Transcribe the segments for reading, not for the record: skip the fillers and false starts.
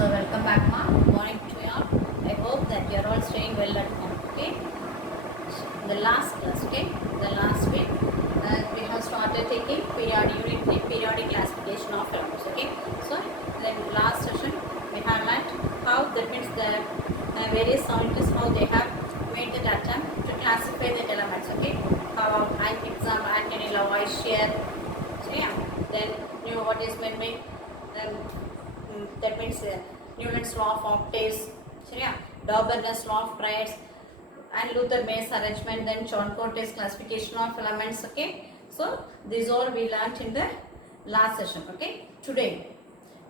welcome back, ma. Good morning to you all. I hope that you are all staying well at home. Okay. The last class, okay. The last week, we have started taking periodic unit 3, periodic classification of elements. Okay. So, the last session we have learnt how that means the various scientists how they have made the attempt to classify the elements. Okay. How example Anthony Lavoisier. So yeah. Then knew what is meant. That means Newton's law of octaves, Dauberner's law of triads, and Luther May's arrangement, then John Cortez classification of elements. Okay, so these all we learnt in the last session. Okay, today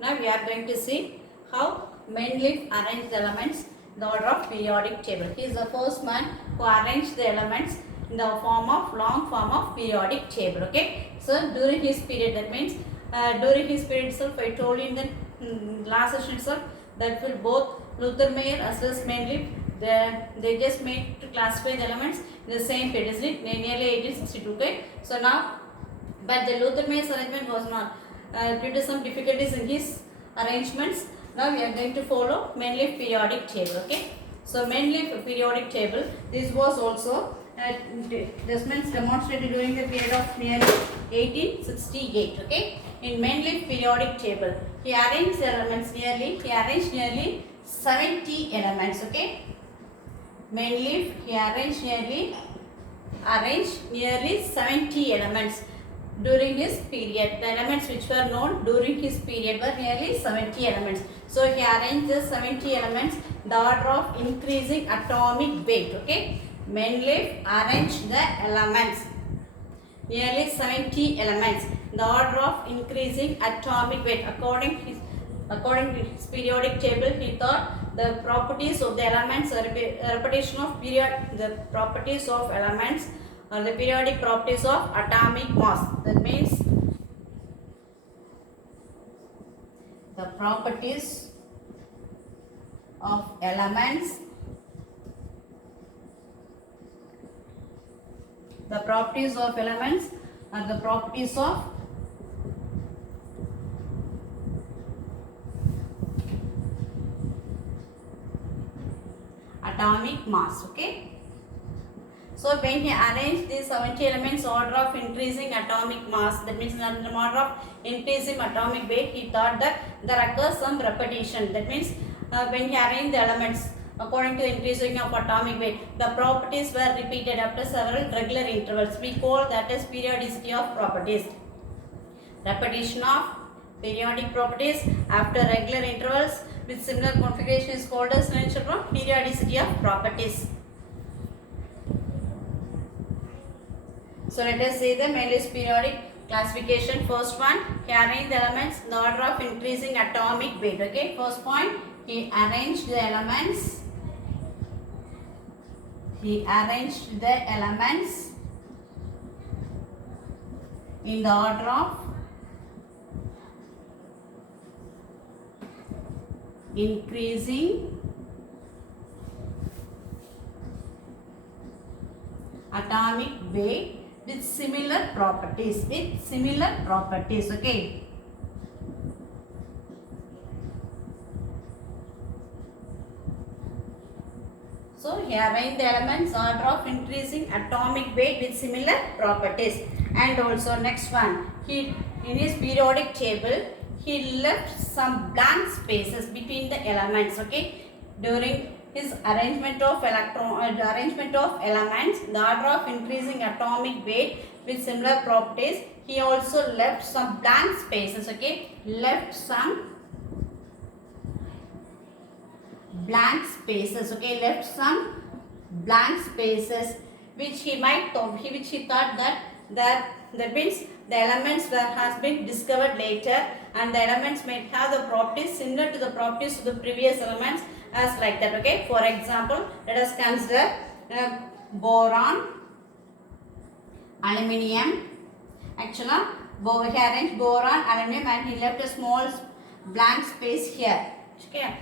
now we are going to see how Mendeleev arranged the elements in the order of periodic table. He is the first man who arranged the elements in the long form of periodic table. Okay, so during his period, that means during his period itself, I told you in the last session itself that will both Luther Mayer as well as Mendeleev they just made to classify the elements in the same period, isn't it? Nearly 1862. Okay, so now but the Luther Mayer's arrangement was not due to some difficulties in his arrangements. Now we are going to follow Mendeleev periodic table. Okay, so Mendeleev periodic table, this was also this means demonstrated during the period of nearly 1868. Okay, in Mendeleev periodic table, he arranged nearly 70 elements. Okay, Mendeleev he arranged nearly 70 elements during his period. The elements which were known during his period were nearly 70 elements. So he arranged the 70 elements in the order of increasing atomic weight. Okay, Mendeleev arranged the elements nearly 70 elements in the order of increasing atomic weight. According to his periodic table, he thought the properties of the elements are repetition of the properties of elements or the periodic properties of atomic mass. That means the properties of elements, are the properties of atomic mass. Okay, so when he arranged these 70 elements order of increasing atomic mass, that means in the order of increasing atomic weight, he thought that there occurs some repetition. That means when he arranged the elements according to the increasing of atomic weight, the properties were repeated after several regular intervals. We call that as periodicity of properties. Repetition of periodic properties after regular intervals with similar configuration is called as periodicity of properties. So let us see the Mendeleev's periodic classification. First one, he arranged the elements in the order of increasing atomic weight. Okay, first point, he arranged the elements in the order of increasing atomic weight with similar properties. Okay, so he arranged the elements order of increasing atomic weight with similar properties. And also next one, he in his periodic table he left some blank spaces between the elements. Okay, during his arrangement of elements, the order of increasing atomic weight with similar properties, he also left some blank spaces. Okay, left some blank spaces. Okay, left some blank spaces which he thought that means the elements has been discovered later, and the elements may have the properties similar to the properties of the previous elements as like that. Okay, for example, let us consider boron, aluminium. Actually, he arranged boron, aluminium, and he left a small blank space here. Okay,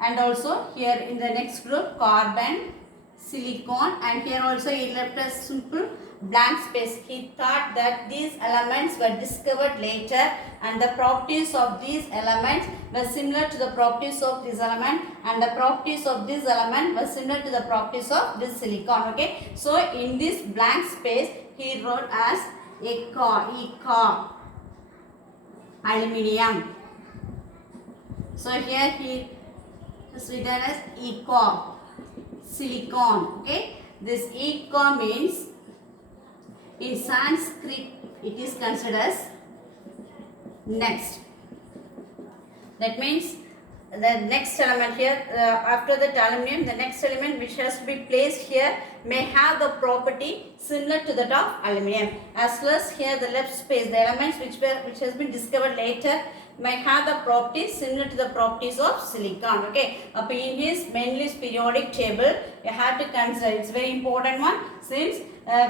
and also here in the next group, carbon, silicon, and here also he left a simple blank space. He thought that these elements were discovered later and the properties of these elements were similar to the properties of this element, and the properties of this element were similar to the properties of this silicon. Okay, so in this blank space he wrote as ECA, aluminium. So here he is written as ECA, silicon. Okay, this ECA means in Sanskrit it is considered as next. That means the next element here, after the aluminium, the next element which has to be placed here may have the property similar to that of aluminium. As well as here the left space, the elements which has been discovered later may have the properties similar to the properties of silicon. Okay, in his Mendel's periodic table, you have to consider, it's very important one, since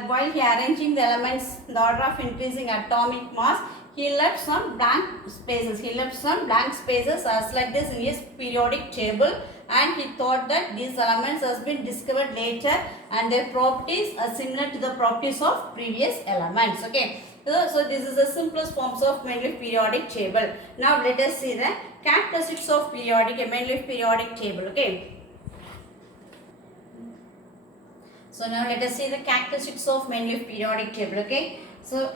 while he arranging the elements in the order of increasing atomic mass, he left some blank spaces. He left some blank spaces as like this in his periodic table, and he thought that these elements has been discovered later and their properties are similar to the properties of previous elements. Okay, so this is the simplest forms of Mendeleev periodic table. Now let us see the characteristics of Mendeleev periodic table. Okay, so now let us see the characteristics of Mendeleev periodic table. Okay, so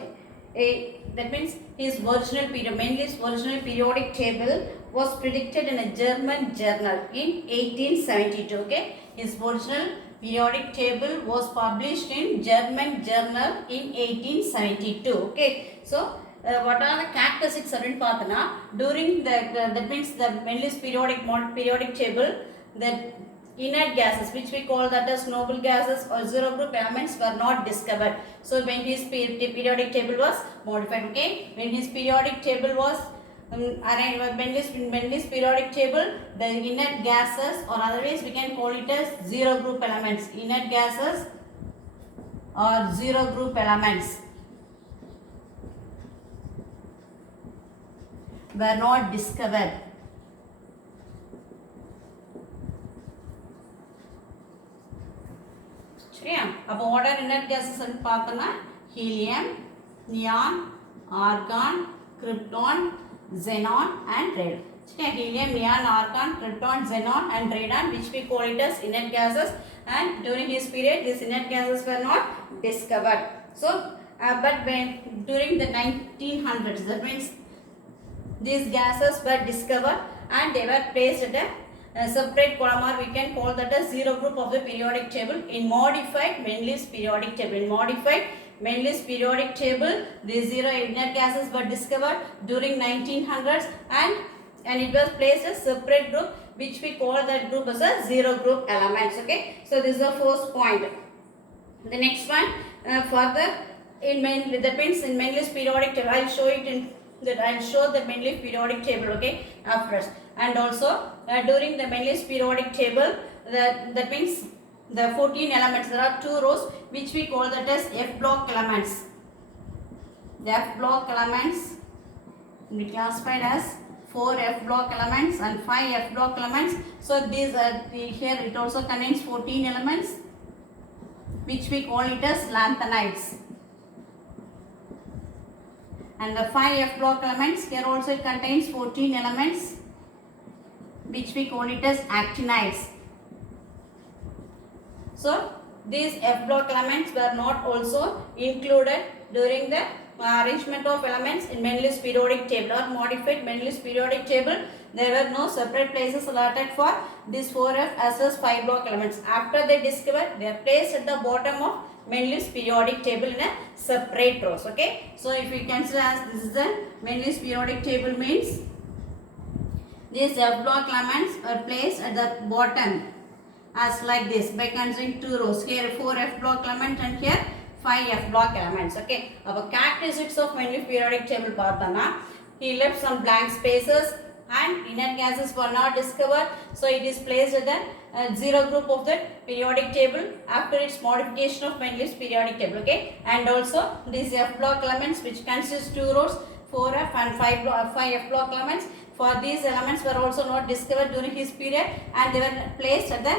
that means his Mendeleev's original periodic table was predicted in a German journal in 1872. Okay, his original periodic table was published in German journal in 1872. Okay, so what are the characteristics during that means the Mendeleev's periodic table, that inert gases, which we call that as noble gases or zero group elements, were not discovered. So when his periodic table was modified. Okay, when his periodic table was Mendeleev's periodic table, the inert gases, or otherwise we can call it as zero group elements, inert gases or zero group elements, were not discovered. What are inert gases? Helium, neon, argon, krypton, xenon and radon. Helium, neon, argon, krypton, xenon and radon, which we call it as inert gases, and during his period these inert gases were not discovered. So but when during the 1900s, that means these gases were discovered and they were placed at a separate column, or we can call that a zero group of the periodic table in modified Mendeleev's periodic table. In modified Mendeleev's periodic table, these zero inert gases were discovered during 1900s and it was placed as separate group, which we call that group as a zero group elements. Okay, so this is the first point. The next one, further in that means in Mendeleev's periodic table, I will show it in that I will show the Mendeleev periodic table. Okay, afterwards. And also during the Mendeleev's periodic table, that means the 14 elements, there are 2 rows which we call that as F block elements. The F block elements we classified as 4 F block elements and 5 F block elements. So these are here it also contains 14 elements which we call it as lanthanides. And the 5 F block elements, here also it contains 14 elements which we call it as actinides. So these F block elements were not also included during the arrangement of elements in Mendeleev's periodic table or modified Mendeleev's periodic table. There were no separate places allotted for these 4F as well as 5 block elements. After they discovered, they are placed at the bottom of Mendeleev's periodic table in a separate rows. Okay, so if we consider as this is the Mendeleev's periodic table, means these F block elements are placed at the bottom as like this by considering 2 rows. Here 4 F block elements and here 5 F block elements. Okay, our characteristics of Mendeleev periodic table partana, he left some blank spaces and inert gases were not discovered, so it is placed at the zero group of the periodic table after its modification of Mendeleev's periodic table. Okay, and also these F block elements which consists 2 rows, 4F and 5 F block elements, for these elements were also not discovered during his period and they were placed at the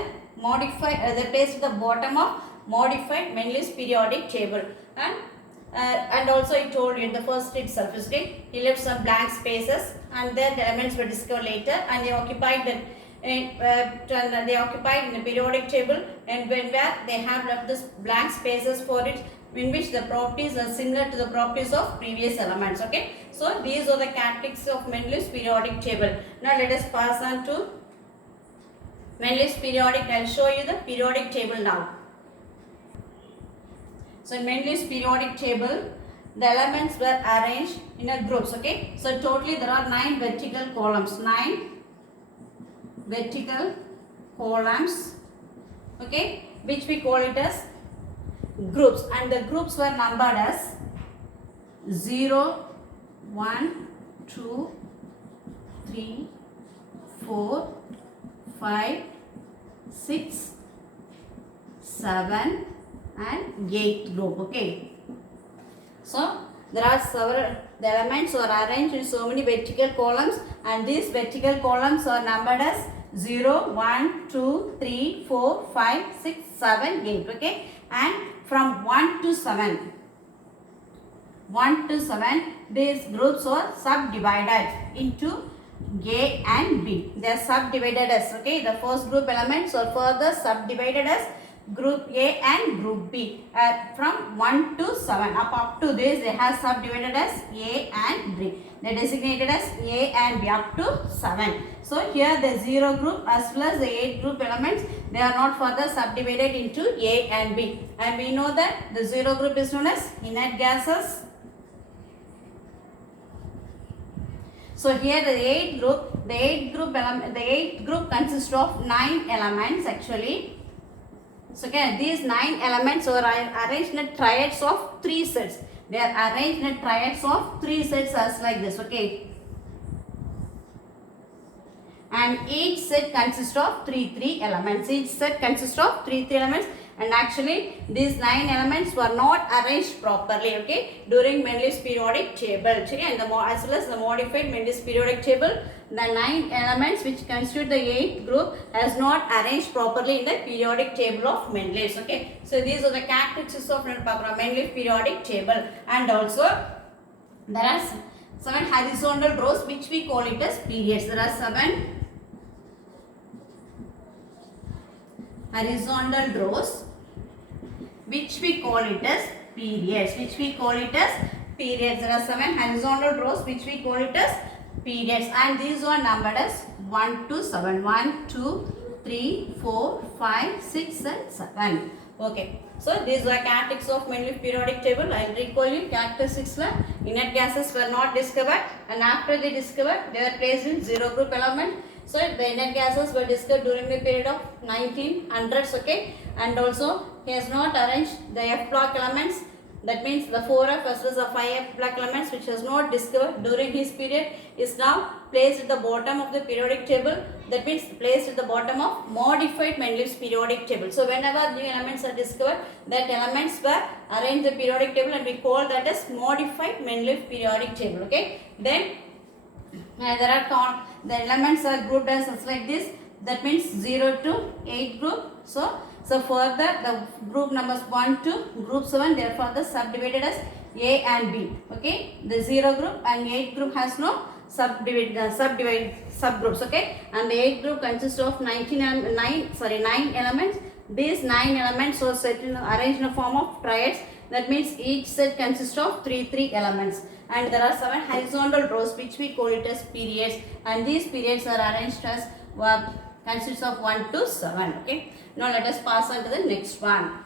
placed at the bottom of modified Mendel's periodic table. And also I told you in the first itself, okay, he left some blank spaces and then the elements were discovered later and they occupied they occupied in the periodic table, and where they have left this blank spaces for it, in which the properties are similar to the properties of previous elements. Okay, so these are the characteristics of Mendel's periodic table. Now let us pass on to Mendel's periodic. I will show you the periodic table now. So in Mendel's periodic table, the elements were arranged in a groups. Okay, so totally there are 9 vertical columns. 9 vertical columns. Okay, which we call it as groups, and the groups were numbered as 0, 1, 2, 3, 4, 5, 6, 7 and 8 group. Okay, so there are several, the elements are arranged in so many vertical columns, and these vertical columns are numbered as 0, 1, 2, 3, 4, 5, 6, 7, 8. Okay, and from 1 to 7, these groups are subdivided into A and B. They are subdivided as, okay, the first group elements are further subdivided as group A and group B. From 1 to 7, up to this they have subdivided as A and B. They are designated as A and B up to 7. So here the 0 group as well as the 8 group elements, they are not further subdivided into A and B. And we know that the 0 group is known as inert gases. So here the 8 group consists of 9 elements actually. So okay, these 9 elements are arranged in triads of 3 sets. They are arranged in triads of 3 sets as like this. Okay, and each set consists of 3 elements. Each set consists of 3 elements, and actually these 9 elements were not arranged properly, okay, during Mendel's periodic table. Okay, and as well as the modified Mendel's periodic table, the 9 elements which constitute the 8th group has not arranged properly in the periodic table of Mendel's. Okay, so these are the characteristics of Mendel's periodic table. And also there are 7 horizontal rows which we call it as periods. There are 7 horizontal rows which we call it as periods. There are 7 horizontal rows which we call it as periods, and these are numbered as 1 to 7. 1, 2, 3, 4, 5, 6 and 7. Okay, so these were characteristics of Mendel's periodic table. I will recall you. Characteristics were inert gases were not discovered, and after they discovered, they were placed in 0 group element. So the inert gases were discovered during the period of 1900s. Okay, and also he has not arranged the F block elements. That means the 4F as well as the 5F block elements which was not discovered during his period is now placed at the bottom of the periodic table. That means placed at the bottom of modified Mendel's periodic table. So whenever new elements are discovered, that elements were arranged in the periodic table, and we call that as modified Mendel's periodic table. Okay, then there are the elements are grouped as like this. That means 0 to 8 group. So further the group numbers 1 to group 7, they are further subdivided as A and B. Okay, the 0 group and 8 group has no subgroups. Okay, and the 8 group consists of 9 elements. These 9 elements are arranged in a form of triads. That means each set consists of 3 elements, and there are 7 horizontal rows which we call it as periods, and these periods are arranged as consists of 1 to 7. Okay, now let us pass on to the next one.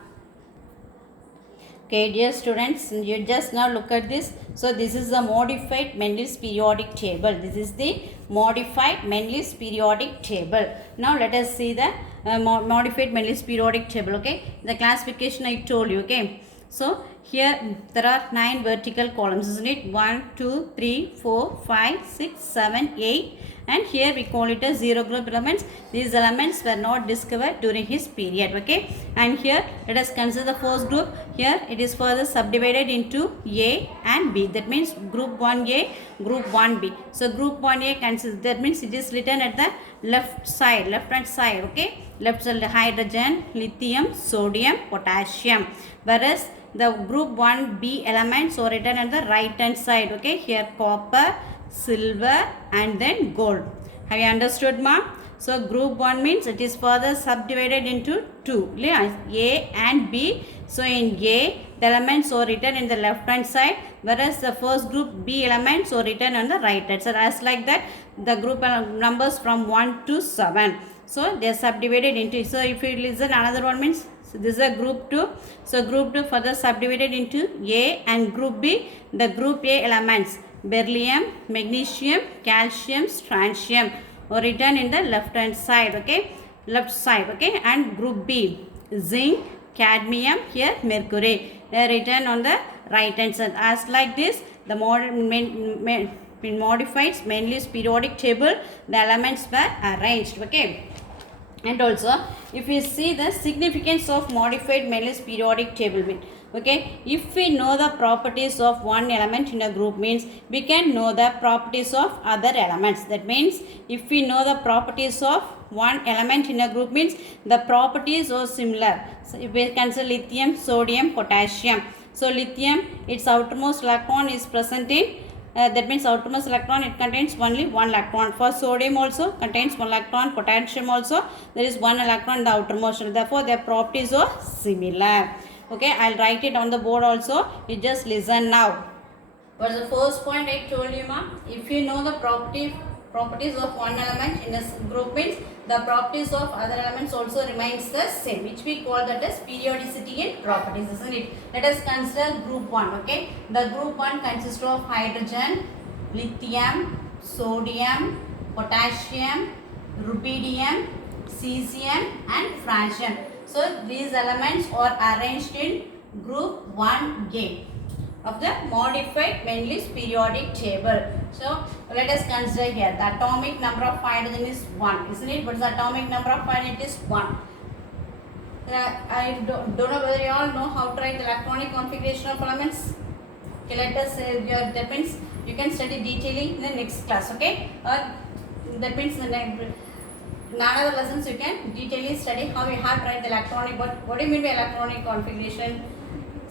Okay, dear students, you just now look at this. So this is the modified Mendel's periodic table. This is the modified Mendel's periodic table. Now let us see the modified Mendel's periodic table. Okay, the classification I told you. Okay, so here there are 9 vertical columns, isn't it? 1, 2, 3, 4, 5, 6, 7, 8, and here we call it as zero group elements. These elements were not discovered during his period. Okay, and here let us consider the first group. Here it is further subdivided into A and B. That means group 1A, group 1B. So group 1A consists, that means it is written at the left side, left hand side. Okay, left side hydrogen, lithium, sodium, potassium, whereas the group 1B elements are written at the right hand side. Okay, here copper, silver and then gold. Have you understood, ma? So group 1 means it is further subdivided into 2, A and B. So in A, the elements are written in the left hand side, whereas the first group B elements are written on the right hand side. As like that, the group numbers from 1 to 7. So they are subdivided into, so if you listen, another one means, so this is a group 2. So group 2 further subdivided into A, and group B, the group A elements, beryllium, magnesium, calcium, strontium are written in the left hand side. Okay, left side. Okay, and group B, zinc, cadmium, here mercury, they are written on the right hand side. As like this, the modified Mendel's periodic table, the elements were arranged. Okay, and also if we see the significance of modified Mendel's periodic table, okay, if we know the properties of one element in a group means we can know the properties of other elements. That means if we know the properties of one element in a group means the properties are similar. So if we consider lithium, sodium, potassium. So lithium, its outermost electron is present in that means outermost electron, it contains only one electron. For sodium also contains one electron. Potassium also there is one electron in the outermost. Therefore their properties are similar. Okay, I'll write it on the board also. You just listen now. What's the first point I told you, ma? If you know the properties of one element in a group means the properties of other elements also remains the same, which we call that as periodicity and properties, isn't it? Let us consider group 1. Okay, the group 1 consists of hydrogen, lithium, sodium, potassium, rubidium, cesium and francium. So these elements are arranged in group 1A of the modified Mendel's periodic table. So let us consider here the atomic number of hydrogen is 1, isn't it? What is the atomic number of hydrogen? It is 1. I don't know whether you all know how to write the electronic configuration of elements. Okay, let us that means you can study detailing in the next class. Okay, that means the next none other lessons you can detailing study how we have to write the electronic. What do you mean by electronic configuration?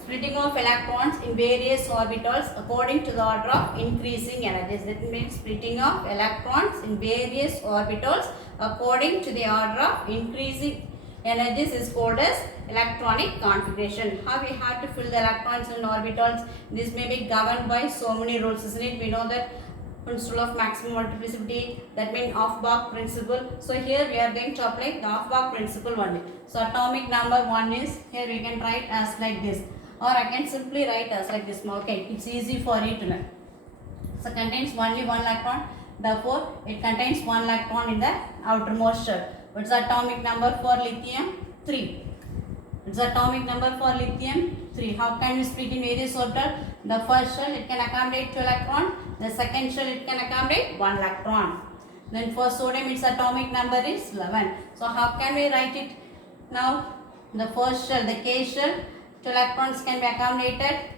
Splitting of electrons in various orbitals according to the order of increasing energies. That means splitting of electrons in various orbitals according to the order of increasing energies is called as electronic configuration. How we have to fill the electrons in orbitals? This may be governed by so many rules, isn't it? We know that principle of maximum multiplicity, that means Aufbach principle. So here we are going to apply the Aufbach principle only. So atomic number 1 is, here we can write as like this, or I can simply write as like this. Okay, it's easy for you to learn. So contains only one electron, therefore it contains one electron in the outermost shell. What's the atomic number for lithium? 3. It's the atomic number for lithium 3. How can we split in various orbitals? The first shell it can accommodate 2 electrons. The second shell it can accommodate 1 electron. Then for sodium its atomic number is 11. So how can we write it now? The first shell, the K shell, 2 electrons can be accommodated.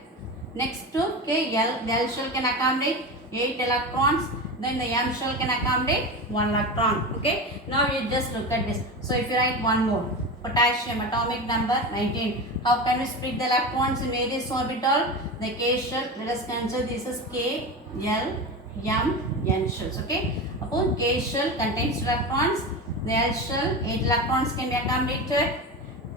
Next to K, the L shell can accommodate 8 electrons. Then the M shell can accommodate 1 electron. Okay. Now we just look at this. So if you write one more. Potassium atomic number 19. How can we split the electrons in various orbital? The K shell, let us consider this is K, L, M, N shells. Okay. Upon K shell contains electrons. The L shell 8 electrons can be accommodated.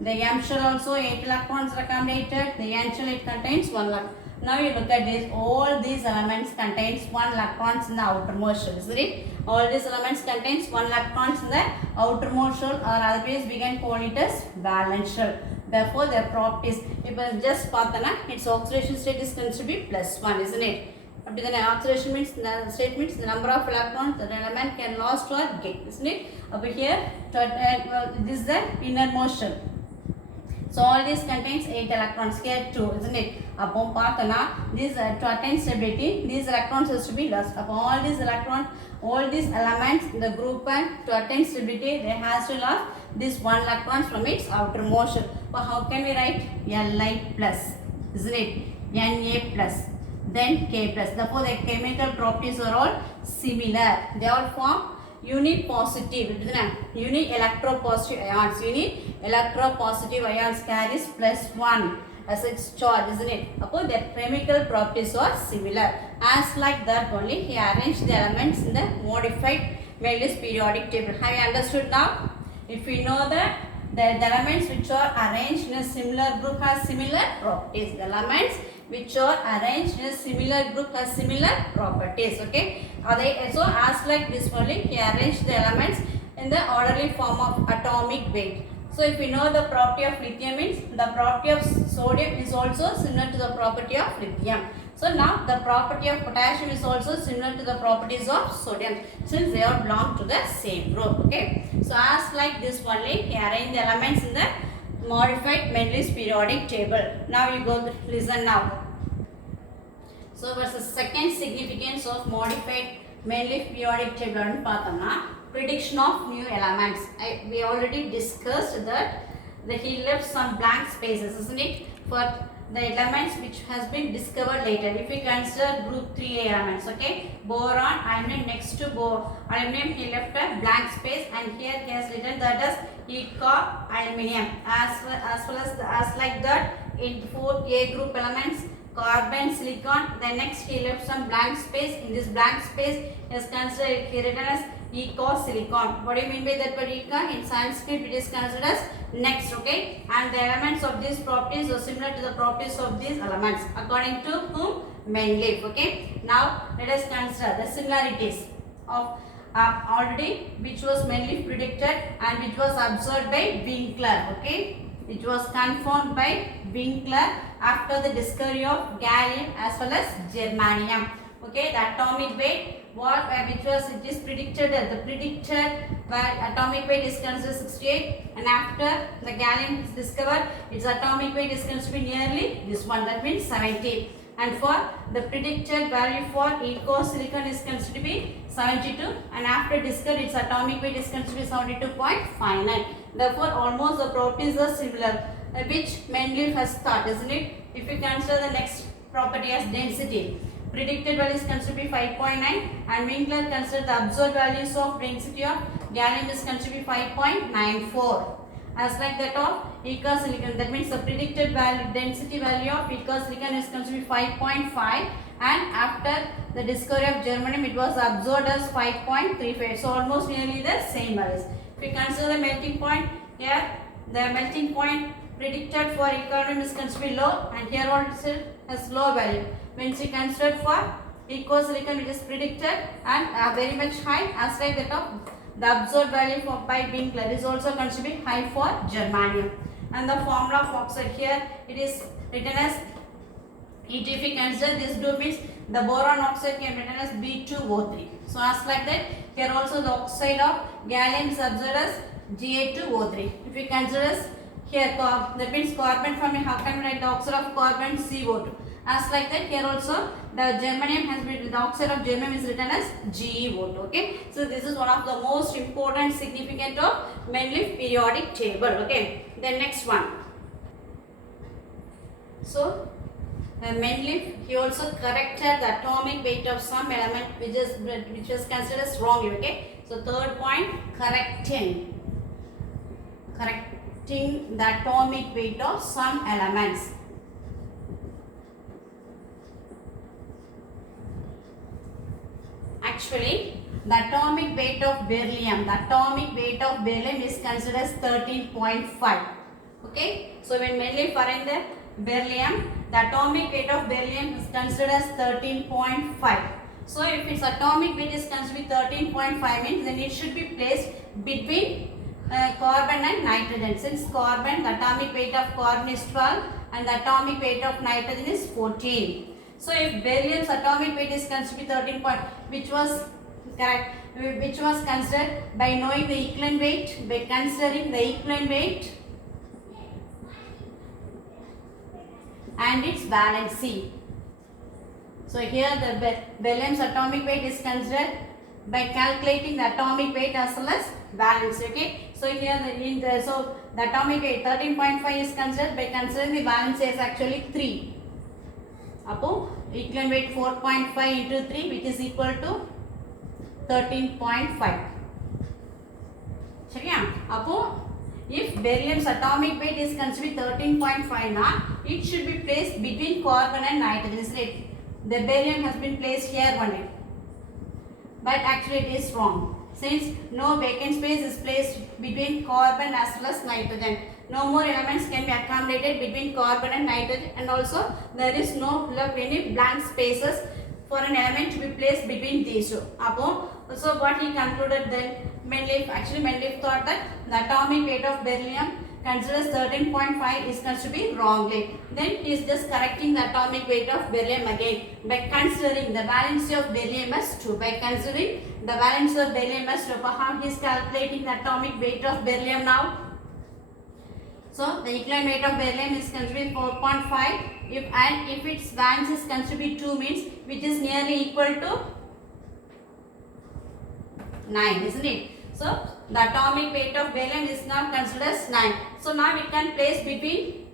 The M shell also 8 electrons are accommodated. The N shell it contains 1 electron. Now you look at this, all these elements contains 1 electrons in the outermost shell, isn't it? All these elements contains 1 electrons in the outermost shell, or otherwise we can call it as valence shell. Therefore their properties, if I just pathana, its oxidation state is considered to be +1, isn't it? Up to the oxidation means the state means the number of electrons that element can lost or gain, isn't it? Over here, this is the innermost shell. So all this contains 8 electrons, here 2, isn't it? அப்போ பார்த்தனா this to attain stability these electrons has to be lost. அப்போ all these electrons, all these elements in the group and to attain stability they has to lose this one electron from its outermost shell. So how can we write Li plus, isn't it? Na plus, then K plus. Therefore the chemical properties are all similar. They all form unit positive, unit electropositive ions. Unit electropositive ions carries plus 1 as its charge, isn't it? Therefore their chemical properties are similar. As like that only he arranged the elements in the modified Mendel's periodic table. Have you understood now? If we know that the elements which are arranged in a similar group has similar properties. The elements which are arranged in a similar group has similar properties. Okay. So as like this only he arranged the elements in the orderly form of atomic weight. So if we know the property of lithium means the property of sodium is also similar to the property of lithium. So now the property of potassium is also similar to the properties of sodium since they all belong to the same group. Okay. So as like this only he arranged the elements in the modified Mendel's periodic table. Now you go to listen now. So what's the second significance of modified Mendel's periodic table and பார்த்தோம்னா prediction of new elements. We already discussed that he left some blank spaces, isn't it, for the elements which has been discovered later. If we consider group 3A elements, okay, boron, aluminum, next to aluminum he left a blank space and here he has written that as ECO aluminum. As like that in 4A group elements, carbon, silicon, then next he left some blank space. In this blank space is considered he written as eco silicon. What do you mean by that word eco? In Sanskrit it is considered as next. Okay, and the elements of these properties are similar to the properties of these elements according to whom? Mendeleev. Okay, now let us consider the similarities of already which was Mendeleev predicted and which was observed by Winkler. Okay, it was confirmed by Winkler after the discovery of gallium as well as germanium. Okay, the atomic weight which was it is predicted the predicted atomic weight is considered 68 and after the gallium is discovered its atomic weight is considered to be nearly this one, that means 70, and for the predicted value for eco silicon is considered to be 72 and after discovered its atomic weight is considered to be 72.59. Therefore almost the properties are similar which Mendeleev has thought, isn't it? If we consider the next property as density, predicted value is considered to be 5.9 and Winkler considered the observed values of density of gallium is considered to be 5.94 as like that of eco silicon. That means the predicted value density value of eco silicon is considered to be 5.5 and after the discovery of germanium it was observed as 5.35. So almost nearly the same values. If we consider the melting point, here the melting point predicted for eco-aluminum is considered to be low and here also has low value. When we consider for eco silicon it is predicted and very much high as like that of the observed value for by Winkler is also considered to be high for germanium. And the formula of oxide here it is written as if we consider this group means the boron oxide can be written as B2O3. So as like that here also the oxide of gallium is observed as Ga2O3. If we consider here that means carbon forming, how can we write the oxide of carbon CO2? As like that here also the germanium has been, the oxide of germanium is written as GeO2. Okay, so this is one of the most important significant of Mendeleev periodic table. Okay, then next one. So Mendeleev he also corrected the atomic weight of some element which was considered as wrongly. Okay, so third point, correcting the atomic weight of some elements. Actually the atomic weight of beryllium is considered as 13.5. Okay, so when Mendeleev found the beryllium, the atomic weight of beryllium is considered as 13.5. So if its atomic weight is considered 13.5 means then it should be placed between carbon and nitrogen. Since carbon, the atomic weight of carbon is 12 and the atomic weight of nitrogen is 14. So if beryllium's atomic weight is considered 13 point, which was correct, which was considered by knowing the equivalent weight, by considering the equivalent weight and its valency. So here the beryllium's atomic weight is considered by calculating the atomic weight as well as valency. Okay. So here the atomic weight 13.5 is considered by considering the valency as actually 3. Appo equivalent weight 4.5 into 3, which is equal to 13.5. Appo if beryllium's atomic weight is considered 13.5 now, it should be placed between carbon and nitrogen, isn't it? The beryllium has been placed here only, but actually it is wrong, since no vacant space is placed between carbon as well as nitrogen. No more elements can be accommodated between carbon and nitrogen, and also there is no any blank spaces for an element to be placed between these two. So what he concluded then, Mendeleev thought that the atomic weight of beryllium considers 13.5 is considered to be wrongly. Then he is just correcting the atomic weight of beryllium again by considering the valency of beryllium as 2. By considering the valency of beryllium as 2, how he is calculating the atomic weight of beryllium now? So the equivalent weight of beryllium is considered 4.5. If its valence is considered 2 means, which is nearly equal to 9, isn't it? So the atomic weight of beryllium is now considered as 9. So now we can place between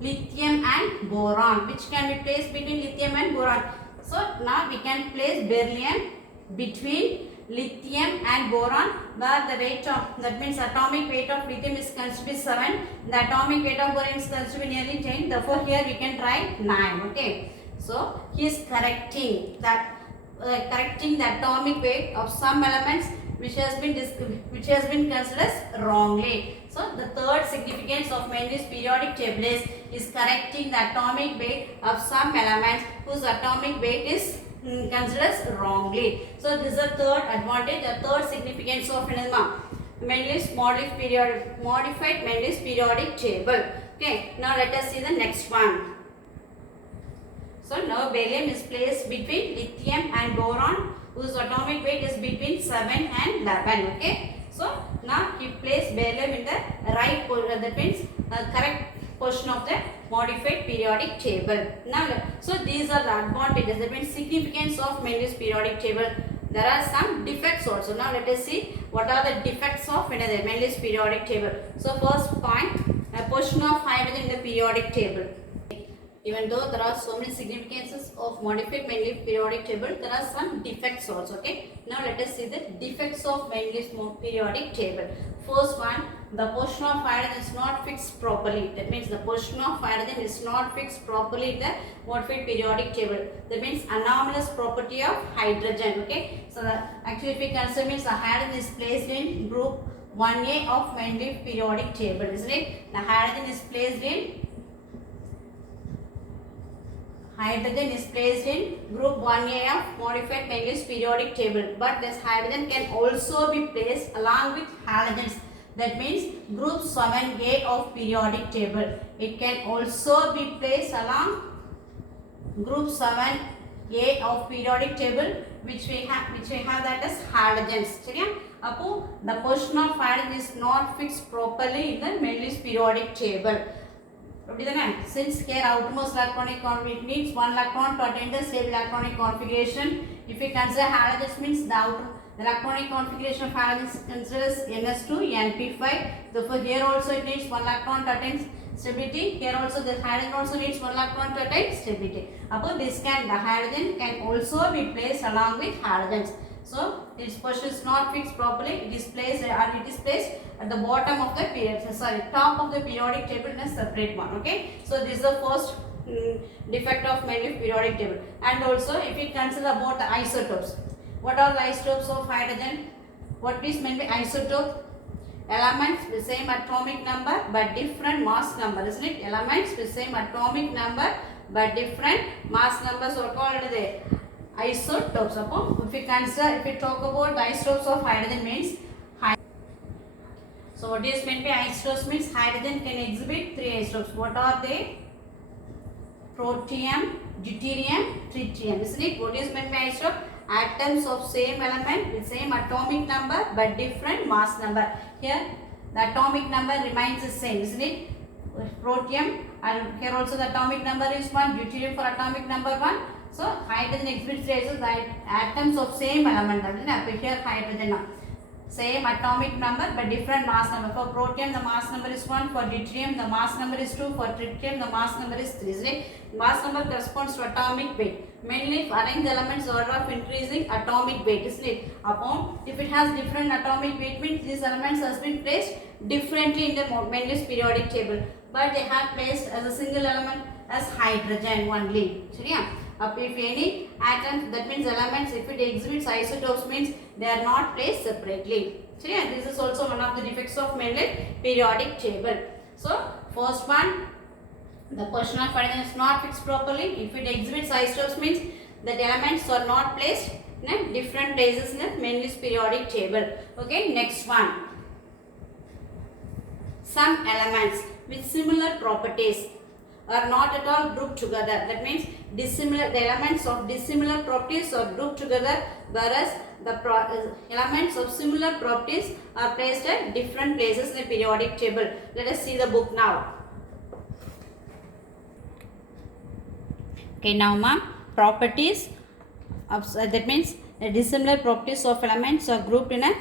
lithium and boron. Which can be placed between lithium and boron? So now we can place beryllium between lithium and boron, where the weight of, that means atomic weight of lithium is considered 7, the atomic weight of boron is considered nearly 10, therefore here we can write 9. Okay, so he is correcting that correcting the atomic weight of some elements which has been considered as wrongly. So the third significance of Mendeleev's periodic table is correcting the atomic weight of some elements whose atomic weight is considered wrongly. So this is the third advantage, the third significance of Mendeleev's modified Mendeleev's periodic table. Okay, now let us see the next one. So now beryllium is placed between lithium and boron, whose atomic weight is between 7 and 11. Okay, so now he placed beryllium in the right position, that means correct portion of the modified periodic table. Now, so these are the advantages, that means significance of Mendeleev's periodic table. There are some defects also. Now let us see what are the defects of Mendeleev's periodic table. So first point, a portion of hydrogen in the periodic table. Even though there are so many significances of modified Mendeleev periodic table, there are some defects also. Okay, now let us see the defects of Mendeleev's periodic table. First one, the portion of hydrogen is not fixed properly. That means the portion of hydrogen is not fixed properly in the modified periodic table. That means anomalous property of hydrogen. Okay, so actually if we consider means the hydrogen is placed in group 1A of Mendeleev periodic table, isn't it? The hydrogen is placed in group 1A of modified Mendeleev's periodic table, but this hydrogen can also be placed along with halogens. That means group 7A of periodic table. It can also be placed along group 7A of periodic table, which we have that as halogens. Appo the portion of hydrogen is not fixed properly in the Mendeleev's periodic table. Since here outermost electronic configuration needs 1 electron to attain the stable electronic configuration. If we consider halogens means the electronic configuration of halogens considers Ns2, Np5. Therefore here also it needs 1 electron to attain stability. Here also the hydrogen also needs 1 electron to attain stability. Upon this the hydrogen can also be placed along with halogens. So its position is not fixed properly. It is placed at the bottom of the top of the periodic table in a separate one. Okay. So this is the first defect of Mendeleev periodic table. And also if we consider about the isotopes. What are the isotopes of hydrogen? What is meant by isotope? Elements with same atomic number but different mass number, isn't it? Elements with same atomic number but different mass numbers are called the isotopes. If we talk about the isotopes of hydrogen means so what is meant by isotopes means hydrogen can exhibit 3 isotopes. What are they? Protium, deuterium, tritium, isn't it? What is meant by isotope? Atoms of same element with same atomic number but different mass number. Here the atomic number remains the same, isn't it? protium, and here also the atomic number is 1, deuterium for atomic number 1. So hydrogen exhibits ratios that atoms of same element. That is here hydrogen. Same atomic number but different mass number. For protium the mass number is 1, for deuterium the mass number is 2, for tritium the mass number is 3. Isn't it? Mass number corresponds to atomic weight. Mainly arrange the elements order of increasing atomic weight, isn't it? Upon if it has different atomic weight means these elements has been placed differently in the Mendel's periodic table, but they have placed as a single element as hydrogen only. If any atoms, that means elements, if it exhibits isotopes means they are not placed separately. So this is also one of the defects of Mendel periodic table. So first one, the portion of hydrogen is not fixed properly. If it exhibits isotopes means the elements are not placed in different places in the Mendel's periodic table. Okay, next one. Some elements with similar properties are not at all grouped together. That means the elements of dissimilar properties are grouped together, whereas the elements of similar properties are placed at different places in the periodic table. Let us see the book now. Okay, now ma'am, properties of that means dissimilar properties of elements are grouped in a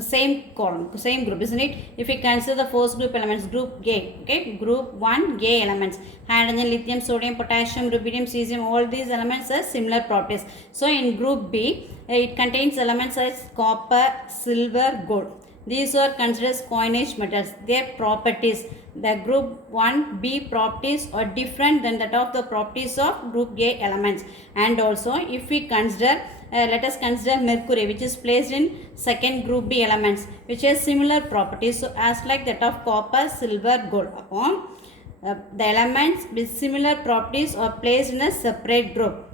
same column, same group, isn't it? If we consider the first group elements, group A, okay, group 1 A elements, hydrogen, lithium, sodium, potassium, rubidium, cesium, all these elements have similar properties. So in group B, it contains elements as copper, silver, gold. These are considered as coinage metals. Their properties, the group 1B properties are different than that of the properties of group A elements. And also if we consider let us consider mercury, which is placed in second group B elements, which has similar properties, so as like that of copper, silver, gold. Upon the elements with similar properties are placed in a separate group.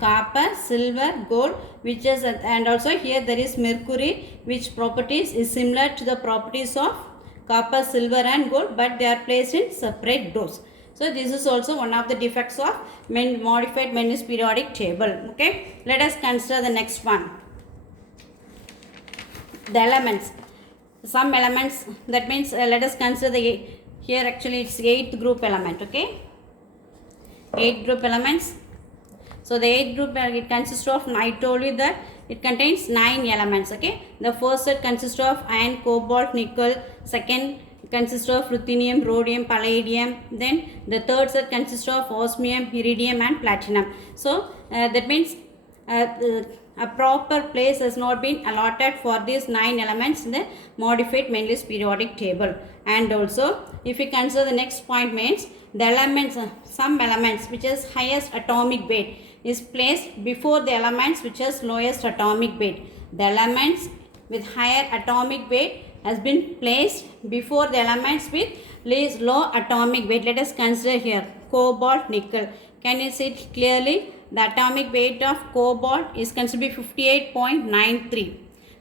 Copper, silver, gold, which is, and also here there is mercury, which properties is similar to the properties of copper, silver and gold, but they are placed in separate groups. So this is also one of the defects of modified Mendel's periodic table. Okay, let us consider the next one. The elements, some elements, that means let us consider the here actually it's 8th group element. Okay, 8 group elements. So the 8th group it consists of, I told you that it contains 9 elements. Okay, the first set consists of iron, cobalt, nickel. Second consists of ruthenium, rhodium, palladium. Then the third set consists of osmium, iridium and platinum. So that means a proper place has not been allotted for these 9 elements in the modified Mendel's periodic table. And also if we consider the next point means the elements, some elements which has highest atomic weight is placed before the elements which has lowest atomic weight. The elements with higher atomic weight has been placed before the elements with least low atomic weight. Let us consider here cobalt, nickel. Can you see it clearly? The atomic weight of cobalt is considered to be 58.93,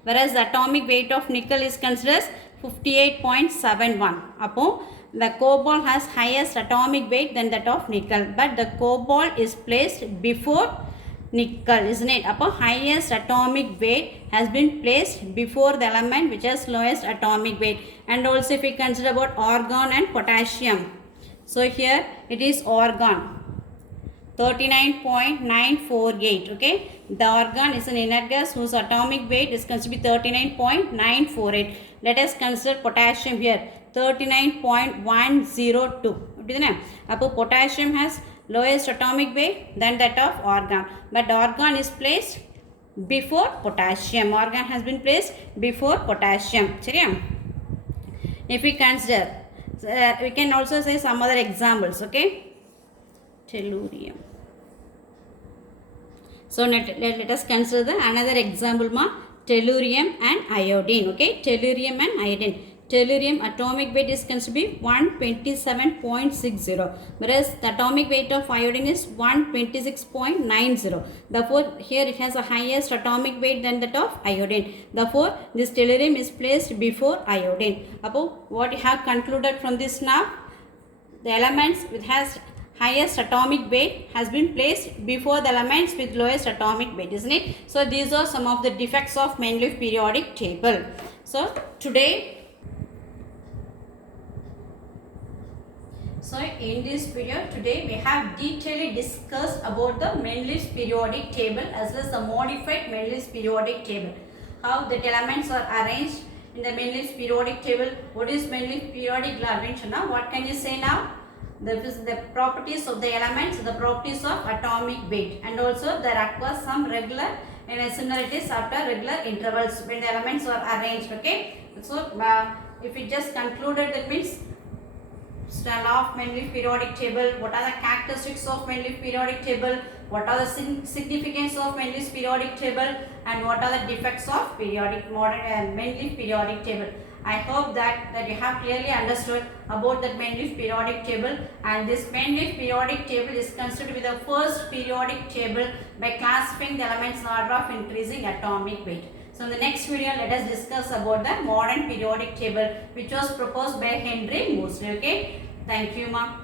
whereas the atomic weight of nickel is considered 58.71. Upon the cobalt has highest atomic weight than that of nickel, but the cobalt is placed before nickel, isn't it? Upon highest atomic weight has been placed before the element which has lowest atomic weight. And also if we consider about argon and potassium, so here it is argon 39.948. okay, the argon is an inert gas whose atomic weight is considered to be 39.948. let us consider potassium here 39.102. Appo potassium has lowest atomic weight than that of argon, but argon is placed before potassium. Argon has been placed before potassium. If we consider, we can also say some other examples. Okay, tellurium. So let us consider another example, tellurium and iodine. Okay, tellurium and iodine. Tellurium atomic weight is considered to be 127.60, whereas the atomic weight of iodine is 126.90. Therefore, here it has a highest atomic weight than that of iodine. Therefore, this tellurium is placed before iodine. About what you have concluded from this now, the elements which has highest atomic weight has been placed before the elements with lowest atomic weight, isn't it? So these are some of the defects of Mendeleev periodic table. So today So in this video today we have detailedly discussed about the Mendeleev's periodic table as well as the modified Mendeleev's periodic table. How the elements are arranged in the Mendeleev's periodic table. What is Mendeleev's periodic law? What can you say now? The properties of the elements, the properties of atomic weight, and also there occurs some regular and similarities after regular intervals when the elements are arranged. Okay. So if we just concluded, that means law of Mendeleev periodic table, what are the characteristics of Mendeleev periodic table, what are the significance of Mendeleev's periodic table, and what are the defects of Mendeleev periodic table. I hope that you have clearly understood about that Mendeleev periodic table, and this Mendeleev periodic table is considered to be the first periodic table by classifying the elements in order of increasing atomic weight. So in the next video, let us discuss about the modern periodic table which was proposed by Henry Moseley. Okay. Thank you, ma.